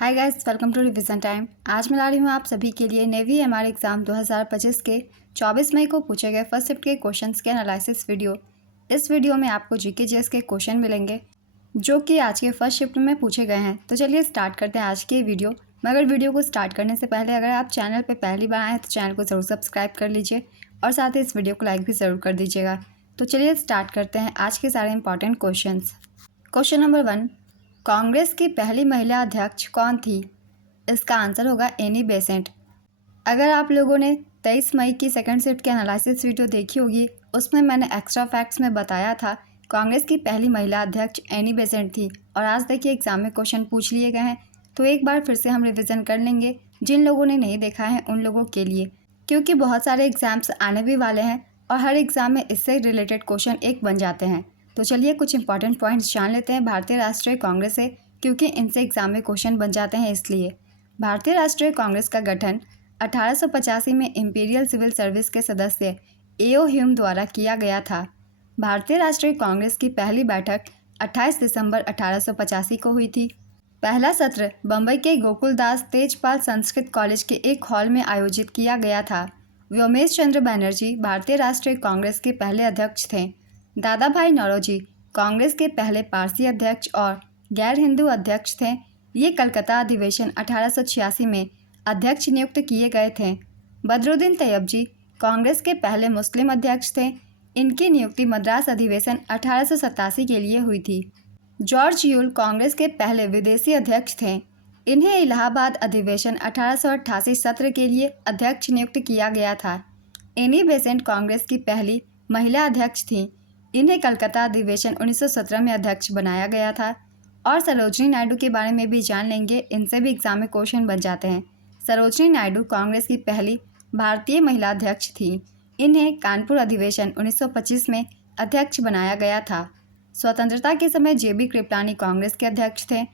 Hi guys, welcome to revision time. आज मैं ला रही हूँ आप सभी के लिए नेवी एमआर एग्ज़ाम 2025 के 24 मई को पूछे गए फर्स्ट शिफ्ट के क्वेश्चंस के एनालिसिस वीडियो। इस वीडियो में आपको जीके जीएस के क्वेश्चन मिलेंगे जो कि आज के फर्स्ट शिफ्ट में पूछे गए हैं। तो चलिए स्टार्ट करते हैं आज की वीडियो। मगर वीडियो को स्टार्ट करने से पहले अगर आप चैनल पर पहली बार आए तो चैनल को ज़रूर सब्सक्राइब कर लीजिए और साथ ही इस वीडियो को लाइक भी ज़रूर कर दीजिएगा। तो चलिए स्टार्ट करते हैं आज के सारे important question. Question number 1, Congress की पहली महिला अध्यक्ष कौन थी? इसका आंसर होगा एनी बेसेंट। अगर आप लोगों ने 23 मई की सेकंड शिफ्ट के एनालिसिस वीडियो देखी होगी, उसमें मैंने एक्स्ट्रा फैक्ट्स में बताया था कांग्रेस की पहली महिला अध्यक्ष एनी बेसेंट थी। और आज देखिए एग्जाम में क्वेश्चन पूछ लिए गए हैं, तो एक बार फिर से हम रिवीजन कर लेंगे जिन लोगों ने नहीं देखा है उन लोगों के लिए, क्योंकि बहुत सारे एग्जाम्स आने भी वाले हैं और हर एग्जाम में इससे रिलेटेड क्वेश्चन एक बन जाते हैं। तो चलिए कुछ इंपॉर्टेंट पॉइंट्स जान लेते हैं भारतीय राष्ट्रीय कांग्रेस से, क्योंकि इनसे एग्जाम में क्वेश्चन बन जाते हैं। इसलिए भारतीय राष्ट्रीय कांग्रेस का गठन 1885 में इंपीरियल सिविल सर्विस के सदस्य एओ ह्यूम द्वारा किया गया था। भारतीय राष्ट्रीय कांग्रेस की पहली बैठक 28 दिसंबर 1885 को हुई थी। पहला सत्र बम्बई के गोकुलदास तेजपाल संस्कृत कॉलेज के एक हॉल में आयोजित किया गया था। व्योमेश चंद्र बनर्जी भारतीय राष्ट्रीय कांग्रेस के पहले अध्यक्ष थे। दादा भाई नौरोजी कांग्रेस के पहले पारसी अध्यक्ष और गैर हिंदू अध्यक्ष थे। ये कलकत्ता अधिवेशन 1886 में अध्यक्ष नियुक्त किए गए थे। बदरुद्दीन तैयबजी कांग्रेस के पहले मुस्लिम अध्यक्ष थे। इनकी नियुक्ति मद्रास अधिवेशन 1887 के लिए हुई थी। जॉर्ज यूल कांग्रेस के पहले विदेशी अध्यक्ष थे। इन्हें इलाहाबाद अधिवेशन 1888 सत्र के लिए अध्यक्ष नियुक्त किया गया था। एनी बेसेंट कांग्रेस की पहली महिला अध्यक्ष थी। इन्हें कलकत्ता अधिवेशन 1917 में अध्यक्ष बनाया गया था। और सरोजनी नायडू के बारे में भी जान लेंगे, इनसे भी एग्जाम में क्वेश्चन बन जाते हैं। सरोजनी नायडू कांग्रेस की पहली भारतीय महिला अध्यक्ष थी। इन्हें कानपुर अधिवेशन 1925 में अध्यक्ष बनाया गया था। स्वतंत्रता के समय जेबी कृपलानी कांग्रेस के अध्यक्ष थे।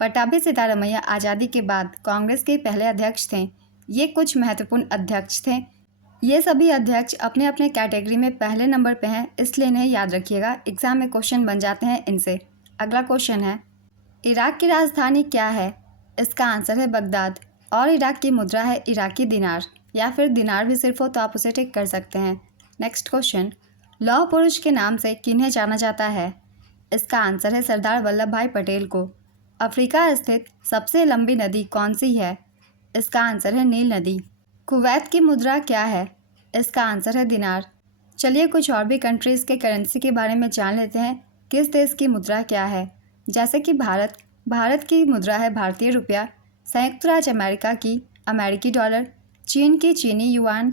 पट्टाभी सीतारमैया आज़ादी के बाद कांग्रेस के पहले अध्यक्ष थे। ये कुछ महत्वपूर्ण अध्यक्ष थे। ये सभी अध्यक्ष अपने अपने कैटेगरी में पहले नंबर पे हैं, इसलिए इन्हें याद रखिएगा, एग्जाम में क्वेश्चन बन जाते हैं इनसे। अगला क्वेश्चन है, इराक की राजधानी क्या है? इसका आंसर है बगदाद। और इराक की मुद्रा है इराकी दिनार, या फिर दिनार भी सिर्फ हो तो आप उसे टिक कर सकते हैं। नेक्स्ट क्वेश्चन, लौह पुरुष के नाम से किन्हें जाना जाता है? इसका आंसर है सरदार वल्लभ भाई पटेल को। अफ्रीका स्थित सबसे लंबी नदी कौन सी है? इसका आंसर है नील नदी। कुवैत की मुद्रा क्या है? इसका आंसर है दिनार। चलिए कुछ और भी कंट्रीज़ के करेंसी के बारे में जान लेते हैं, किस देश की मुद्रा क्या है। जैसे कि भारत की मुद्रा है भारतीय रुपया, संयुक्त राज्य अमेरिका की अमेरिकी डॉलर, चीन की चीनी युआन,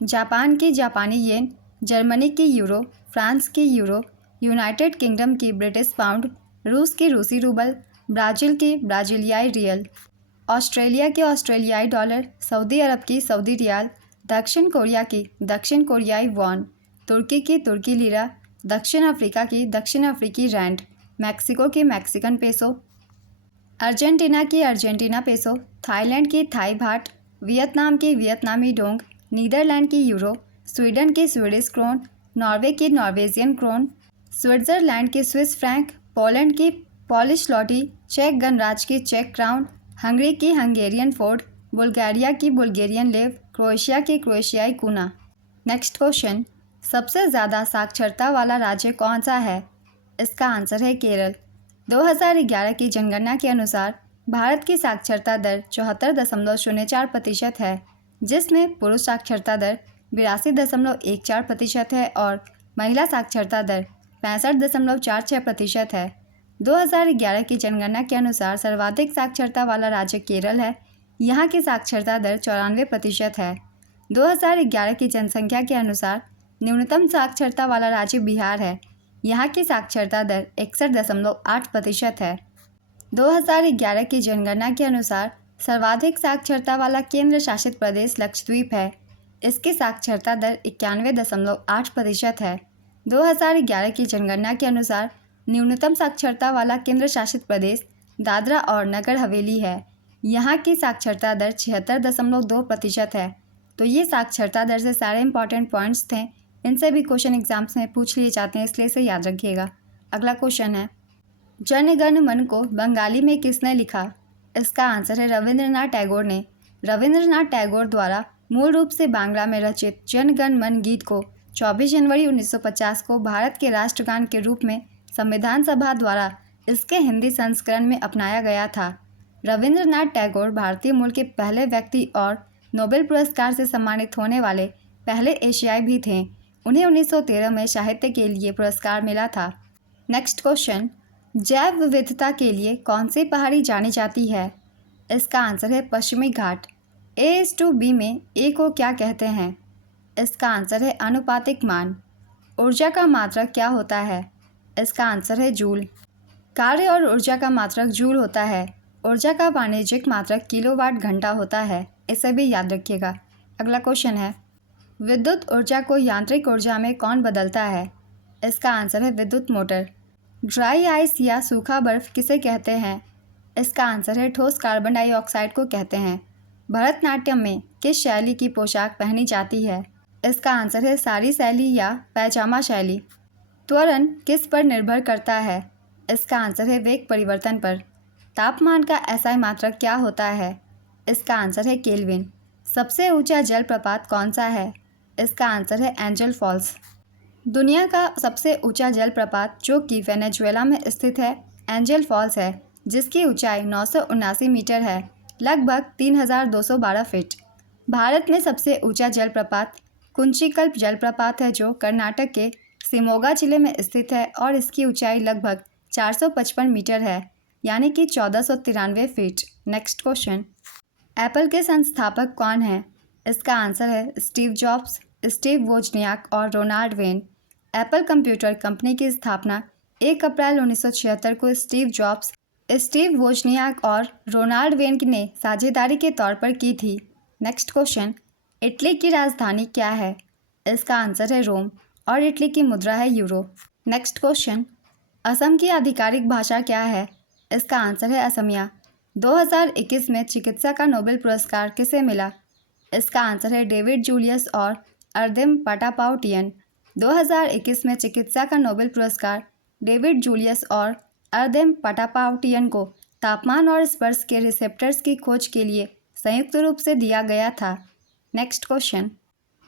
जापान की जापानी येन, जर्मनी की यूरो, फ्रांस की यूरो, यूनाइटेड किंगडम की ब्रिटिश पाउंड, रूस की रूसी रूबल, ब्राज़ील की ब्राज़ीलियाई रियल, ऑस्ट्रेलिया की ऑस्ट्रेलियाई डॉलर, सऊदी अरब की सऊदी रियाल, दक्षिण कोरिया की दक्षिण कोरियाई वॉन, तुर्की की तुर्की लीरा, दक्षिण अफ्रीका की दक्षिण अफ्रीकी रैंड, मैक्सिको की मैक्सिकन पेसो, अर्जेंटीना की अर्जेंटीना पेसो, थाईलैंड की थाई भाट, वियतनाम की वियतनामी डोंग, नीदरलैंड की यूरो, स्वीडन की स्वीडिश क्रोन, नॉर्वे की नॉर्वेजियन क्रोन, स्विट्ज़रलैंड की स्विस फ्रैंक, पोलैंड की पॉलिश लॉटी, चेक गणराज्य की चेक क्राउन, हंगरी की हंगेरियन फोर्ड, बुल्गारिया की बुल्गेरियन लेव, क्रोएशिया की क्रोएशियाई कूना। नेक्स्ट क्वेश्चन, सबसे ज़्यादा साक्षरता वाला राज्य कौन सा है? इसका आंसर है केरल। 2011 की जनगणना के अनुसार भारत की साक्षरता दर 74.04% है, जिसमें पुरुष साक्षरता दर 82.14% है और महिला साक्षरता दर 65.46% है। 2011 की जनगणना के अनुसार सर्वाधिक साक्षरता वाला राज्य केरल है। यहाँ की साक्षरता दर 94% है। 2011 की जनसंख्या के अनुसार न्यूनतम साक्षरता वाला राज्य बिहार है। यहाँ की साक्षरता दर 61.8% है। 2011 की जनगणना के अनुसार सर्वाधिक साक्षरता वाला केंद्र शासित प्रदेश लक्षद्वीप है। इसकी साक्षरता दर 91.8% है। 2011 की जनगणना के अनुसार न्यूनतम साक्षरता वाला केंद्र शासित प्रदेश दादरा और नगर हवेली है। यहाँ की साक्षरता दर 76.2% है। तो ये साक्षरता दर से सारे इंपॉर्टेंट पॉइंट्स थे, इनसे भी क्वेश्चन एग्जाम्स में पूछ लिए जाते हैं, इसलिए इसे याद रखिएगा। अगला क्वेश्चन है, जन गण मन को बंगाली में किसने लिखा? इसका आंसर है रविंद्रनाथ टैगोर ने। रविंद्रनाथ टैगोर द्वारा मूल रूप से बांग्ला में रचित जन गण मन गीत को 24 जनवरी 1950 को भारत के राष्ट्रगान के रूप में संविधान सभा द्वारा इसके हिंदी संस्करण में अपनाया गया था। रविंद्रनाथ टैगोर भारतीय मूल के पहले व्यक्ति और नोबेल पुरस्कार से सम्मानित होने वाले पहले एशियाई भी थे। उन्हें 1913 में साहित्य के लिए पुरस्कार मिला था। नेक्स्ट क्वेश्चन, जैव विविधता के लिए कौन सी पहाड़ी जानी जाती है? इसका आंसर है पश्चिमी घाट। A:B में A को क्या कहते हैं? इसका आंसर है अनुपातिक मान। ऊर्जा का मात्रक क्या होता है? इसका आंसर है जूल। कार्य और ऊर्जा का मात्रक जूल होता है। ऊर्जा का वाणिज्यिक मात्रक किलोवाट घंटा होता है, इसे भी याद रखिएगा। अगला क्वेश्चन है, विद्युत ऊर्जा को यांत्रिक ऊर्जा में कौन बदलता है? इसका आंसर है विद्युत मोटर। ड्राई आइस या सूखा बर्फ किसे कहते हैं? इसका आंसर है ठोस कार्बन डाइऑक्साइड को कहते हैं। भरतनाट्यम में किस शैली की पोशाक पहनी जाती है? इसका आंसर है साड़ी शैली या पैजामा शैली। त्वरण किस पर निर्भर करता है? इसका आंसर है वेग परिवर्तन पर। तापमान का एसआई मात्रक क्या होता है? इसका आंसर है केल्विन। सबसे ऊंचा जलप्रपात कौन सा है? इसका आंसर है एंजल फॉल्स। दुनिया का सबसे ऊंचा जलप्रपात जो कि वेनेजुएला में स्थित है एंजल फॉल्स है, जिसकी ऊंचाई 979 मीटर है, लगभग 3212 फीट। भारत में सबसे ऊंचा जलप्रपात कुंचिकल्प जलप्रपात है जो कर्नाटक के शिमोगा जिले में स्थित है और इसकी ऊंचाई लगभग 455 मीटर है, यानी कि 1493 फीट। नेक्स्ट क्वेश्चन, एप्पल के संस्थापक कौन हैं? इसका आंसर है स्टीव जॉब्स, स्टीव वोजनियाक और Ronald Wayne. Apple computer company की स्थापना 1 अप्रैल 1976 को स्टीव जॉब्स, स्टीव वोजनियाक और रोनाल्ड वेन ने साझेदारी के तौर पर की थी। नेक्स्ट क्वेश्चन, इटली की राजधानी क्या है? इसका आंसर है रोम और इटली की मुद्रा है यूरो। नेक्स्ट क्वेश्चन, असम की आधिकारिक भाषा क्या है? इसका आंसर है असमिया। 2021 में चिकित्सा का नोबेल पुरस्कार किसे मिला? इसका आंसर है डेविड जूलियस और अर्देम पटापाउटियन। 2021 में चिकित्सा का नोबेल पुरस्कार डेविड जूलियस और अर्देम पटापाउटियन को तापमान और स्पर्श के रिसेप्टर्स की खोज के लिए संयुक्त रूप से दिया गया था। नेक्स्ट क्वेश्चन,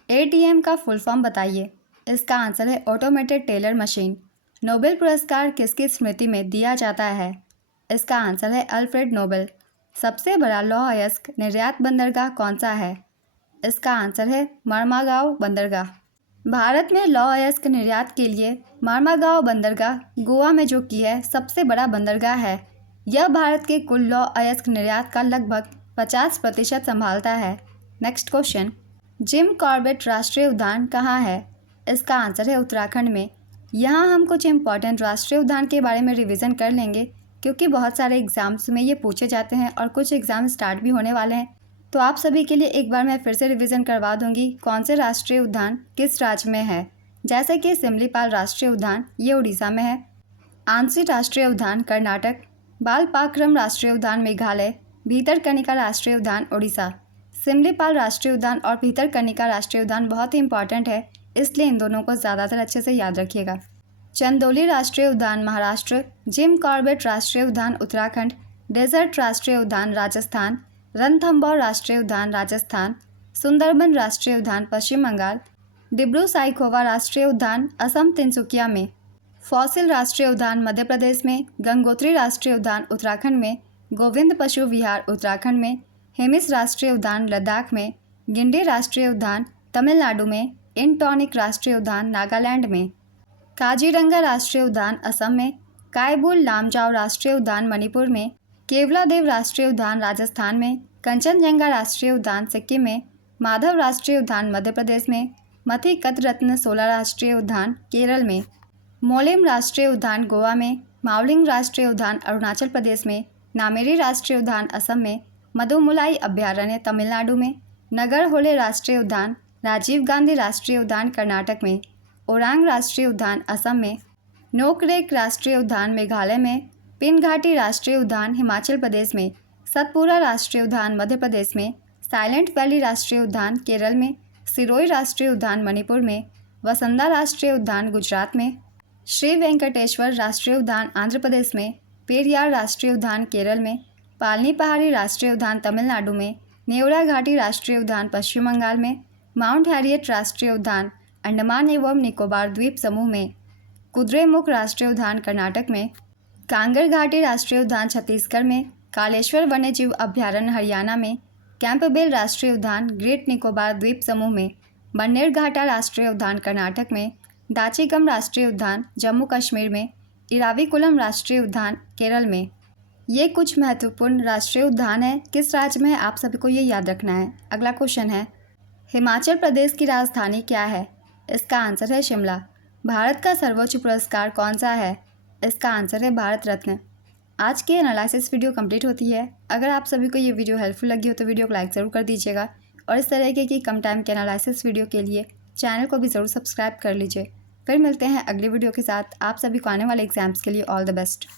ATM का फुल फॉर्म बताइए। इसका आंसर है ऑटोमेटेड टेलर मशीन। नोबेल पुरस्कार किसकी स्मृति में दिया जाता है? इसका आंसर है अल्फ्रेड नोबेल। सबसे बड़ा लौह अयस्क निर्यात बंदरगाह कौन सा है? इसका आंसर है मर्मागांव बंदरगाह। भारत में लौह अयस्क निर्यात के लिए मर्मागांव बंदरगाह गोवा में जो कि है सबसे बड़ा बंदरगाह है। यह भारत के कुल लौह अयस्क निर्यात का लगभग 50% संभालता है। नेक्स्ट क्वेश्चन, जिम कॉर्बेट राष्ट्रीय उद्यान कहाँ है? इसका आंसर है उत्तराखंड में। यहाँ हम कुछ इम्पॉर्टेंट राष्ट्रीय उद्यान के बारे में रिवीजन कर लेंगे, क्योंकि बहुत सारे एग्जाम्स में ये पूछे जाते हैं और कुछ एग्ज़ाम स्टार्ट भी होने वाले हैं। तो आप सभी के लिए एक बार मैं फिर से रिवीजन करवा दूंगी कौन से राष्ट्रीय उद्यान किस राज्य में है। जैसे कि सिमलीपाल राष्ट्रीय उद्यान ये उड़ीसा में है, आंसी राष्ट्रीय उद्यान कर्नाटक, बालपाक्रम राष्ट्रीय उद्यान मेघालय, भीतरकनिका राष्ट्रीय उद्यान उड़ीसा। सिमलीपाल राष्ट्रीय उद्यान और भीतरकनिका राष्ट्रीय उद्यान बहुत ही इंपॉर्टेंट है, इसलिए इन दोनों को ज़्यादातर अच्छे से याद रखिएगा। चंदौली राष्ट्रीय उद्यान महाराष्ट्र, जिम कॉर्बेट राष्ट्रीय उद्यान उत्तराखंड, डेजर्ट राष्ट्रीय उद्यान राजस्थान, रणथंभौर राष्ट्रीय उद्यान राजस्थान, सुंदरबन राष्ट्रीय उद्यान पश्चिम बंगाल, डिब्रू साइखोवा राष्ट्रीय उद्यान असम तिनसुकिया में, फॉसिल राष्ट्रीय उद्यान मध्य प्रदेश में, गंगोत्री राष्ट्रीय उद्यान उत्तराखंड में, गोविंद पशु विहार उत्तराखंड में, हेमिस राष्ट्रीय उद्यान लद्दाख में, गिंडी राष्ट्रीय उद्यान तमिलनाडु में, इनटॉनिक राष्ट्रीय उद्यान नागालैंड में, काजीरंगा राष्ट्रीय उद्यान असम में, कायबुल लामजाओ राष्ट्रीय उद्यान मणिपुर में, केवलादेव राष्ट्रीय उद्यान राजस्थान में, कंचनजंगा राष्ट्रीय उद्यान सिक्किम में, माधव राष्ट्रीय उद्यान मध्य प्रदेश में, मथिकतरत्न सोला राष्ट्रीय उद्यान केरल में, मोलेम राष्ट्रीय उद्यान गोवा में, मावलिंग राष्ट्रीय उद्यान अरुणाचल प्रदेश में, नामेरी राष्ट्रीय उद्यान असम में, मधुमुलाई अभयारण्य तमिलनाडु में, नगर होले राष्ट्रीय उद्यान राजीव गांधी राष्ट्रीय उद्यान कर्नाटक में, ओरांग राष्ट्रीय उद्यान असम में, नोकरेक राष्ट्रीय उद्यान मेघालय में, पिनघाटी राष्ट्रीय उद्यान हिमाचल प्रदेश में, सतपुरा राष्ट्रीय उद्यान मध्य प्रदेश में, साइलेंट वैली राष्ट्रीय उद्यान केरल में, सिरोई राष्ट्रीय उद्यान मणिपुर में, वसंदा राष्ट्रीय उद्यान गुजरात में, श्री वेंकटेश्वर राष्ट्रीय उद्यान आंध्र प्रदेश में, पेरियार राष्ट्रीय उद्यान केरल में, पालनी पहाड़ी राष्ट्रीय उद्यान तमिलनाडु में, नेवरा घाटी राष्ट्रीय उद्यान पश्चिम बंगाल में, माउंट हैरियट राष्ट्रीय उद्यान अंडमान एवं निकोबार द्वीप समूह में, कुद्रेमुख राष्ट्रीय उद्यान कर्नाटक में, कांगर घाटी राष्ट्रीय उद्यान छत्तीसगढ़ में, कालेश्वर वन्यजीव अभयारण्य हरियाणा में, कैंपबेल राष्ट्रीय उद्यान ग्रेट निकोबार द्वीप समूह में, बन्नेर घाटा राष्ट्रीय उद्यान कर्नाटक में, दाचीगम राष्ट्रीय उद्यान जम्मू कश्मीर में, इराविकुलम राष्ट्रीय उद्यान केरल में। ये कुछ महत्वपूर्ण राष्ट्रीय उद्यान हैं। किस राज्य में है, आप सभी को ये याद रखना है। अगला क्वेश्चन है, हिमाचल प्रदेश की राजधानी क्या है? इसका आंसर है शिमला। भारत का सर्वोच्च पुरस्कार कौन सा है? इसका आंसर है भारत रत्न। आज की एनालिसिस वीडियो कंप्लीट होती है। अगर आप सभी को ये वीडियो हेल्पफुल लगी हो तो वीडियो को लाइक ज़रूर कर दीजिएगा और इस तरीके की कम टाइम के एनालिसिस वीडियो के लिए चैनल को भी ज़रूर सब्सक्राइब कर लीजिए। फिर मिलते हैं अगली वीडियो के साथ। आप सभी को आने वाले एग्जाम्स के लिए ऑल द बेस्ट।